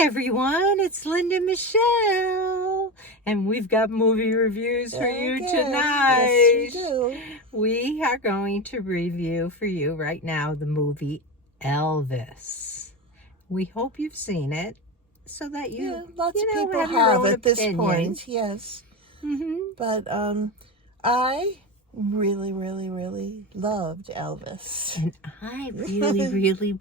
Everyone, it's Linda Michelle, and we've got movie reviews for you tonight. Yes, we do. We are going to review for you right now the movie Elvis. We hope you've seen it so that Lots of people have your have own at this opinion. point, yes. But I really loved Elvis. And I really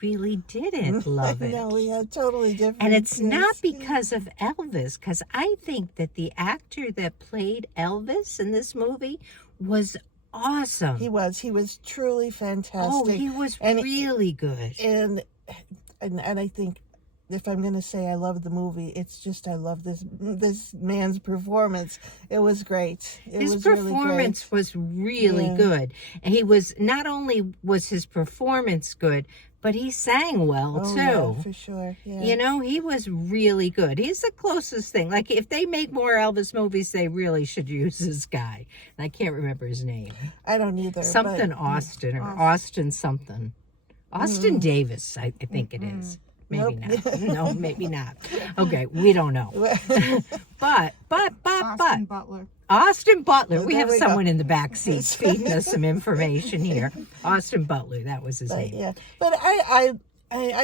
didn't love it. No, we had totally different. And it's not because of Elvis, because I think that the actor that played Elvis in this movie was awesome. He was truly fantastic. Oh, he was really good. And I think if I'm going to say I love the movie, it's just I love this man's performance. It was great. His performance was really good. And he was, not only was his performance good, but he sang well too. Yeah, for sure. Yeah. You know, he was really good. He's the closest thing. Like, if they make more Elvis movies, they really should use this guy. And I can't remember his name. I don't either. Something Austin or Austin something. Austin Davis, I think it is. Maybe not. No, maybe not. Okay, we don't know. But Austin Butler. Austin Butler. We have someone in the back seat feeding us some information here. Austin Butler, that was his name. Yeah, but I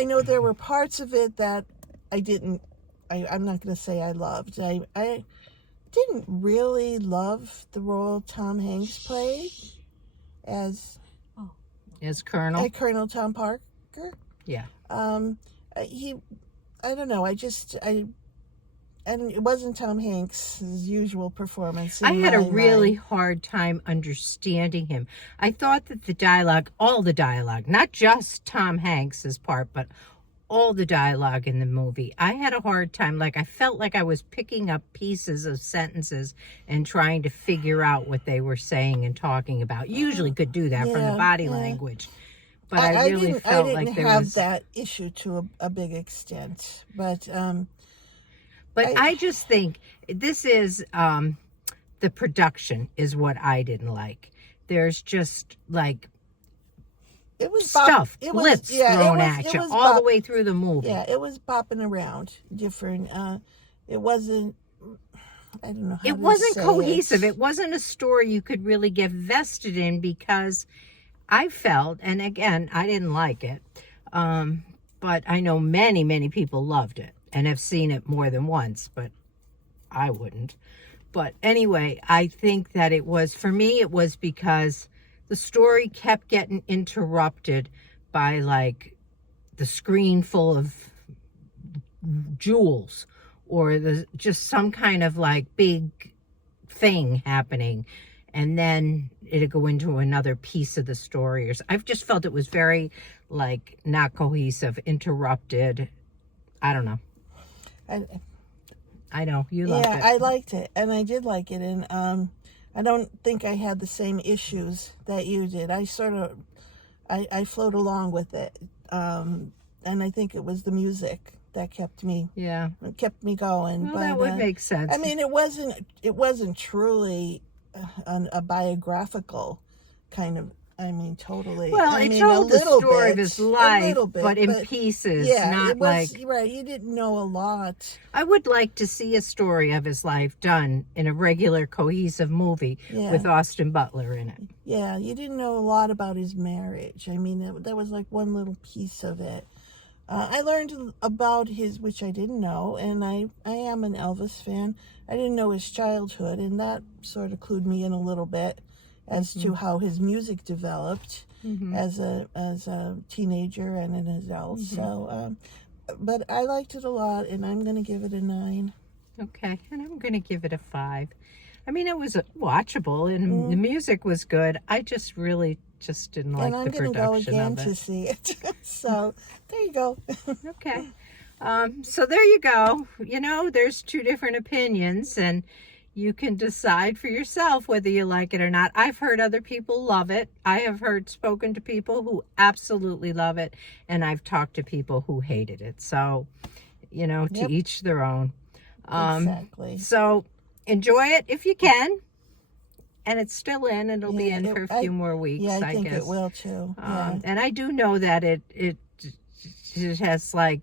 know there were parts of it that I didn't. I'm not going to say I loved. I didn't really love the role Tom Hanks played as Colonel. Colonel Tom Parker. Yeah. I don't know. And it wasn't Tom Hanks' usual performance. I had a really hard time understanding him. I thought that the dialogue, all the dialogue, not just Tom Hanks's part, but all the dialogue in the movie, I had a hard time. Like, I felt like I was picking up pieces of sentences and trying to figure out what they were saying and talking about. Usually could do that from the body language. But I really felt like there was... I didn't have that issue to a big extent. But I just think this is... the production is what I didn't like. There's just, like... It was blips thrown at you all the way through the movie. Yeah, it was bopping around different. It wasn't... I don't know how it to wasn't say cohesive. It wasn't a story you could really get vested in, because... I felt, and again, I didn't like it, but I know many people loved it and have seen it more than once, but I wouldn't. But anyway, I think that it was, for me, it was because the story kept getting interrupted by, like, the screen full of jewels, or just some kind of, like, big thing happening. And then it'd go into another piece of the story. I've just felt it was very, like, not cohesive, interrupted. I don't know. I know you loved it. Yeah, I liked it, and I did like it, and I don't think I had the same issues that you did. I flowed along with it, and I think it was the music that kept me going. Well, that would make sense. I mean, it wasn't truly a biographical kind of, totally. Well, it told the story of his life, but in pieces, not like... Right, you didn't know a lot. I would like to see a story of his life done in a regular, cohesive movie with Austin Butler in it. Yeah, you didn't know a lot about his marriage. I mean, that was like one little piece of it. I learned about his, which I didn't know, and I am an Elvis fan. I didn't know his childhood, and that sort of clued me in a little bit as to how his music developed as a teenager and an adult. So, but I liked it a lot, and I'm going to give it a 9. Okay, and I'm going to give it a 5. I mean, it was watchable, and the music was good. I just really didn't like the production of it. And I'm going to go again to see it. So, there you go. Okay. So there you go. You know, there's 2 different opinions, and you can decide for yourself whether you like it or not. I've heard other people love it. I have spoken to people who absolutely love it, and I've talked to people who hated it. So, you know, to each their own. Exactly. So enjoy it if you can. And it's still in, and it'll be in for a few more weeks, I guess. Yeah, I think it will too. And I do know that it has, like,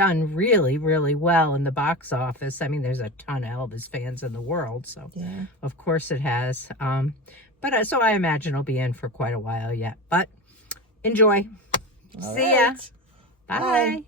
done really, really well in the box office. I mean, there's a ton of Elvis fans in the world, so Yeah. of course it has. But so I imagine it'll be in for quite a while yet. But enjoy. All See ya. right. Bye. Bye.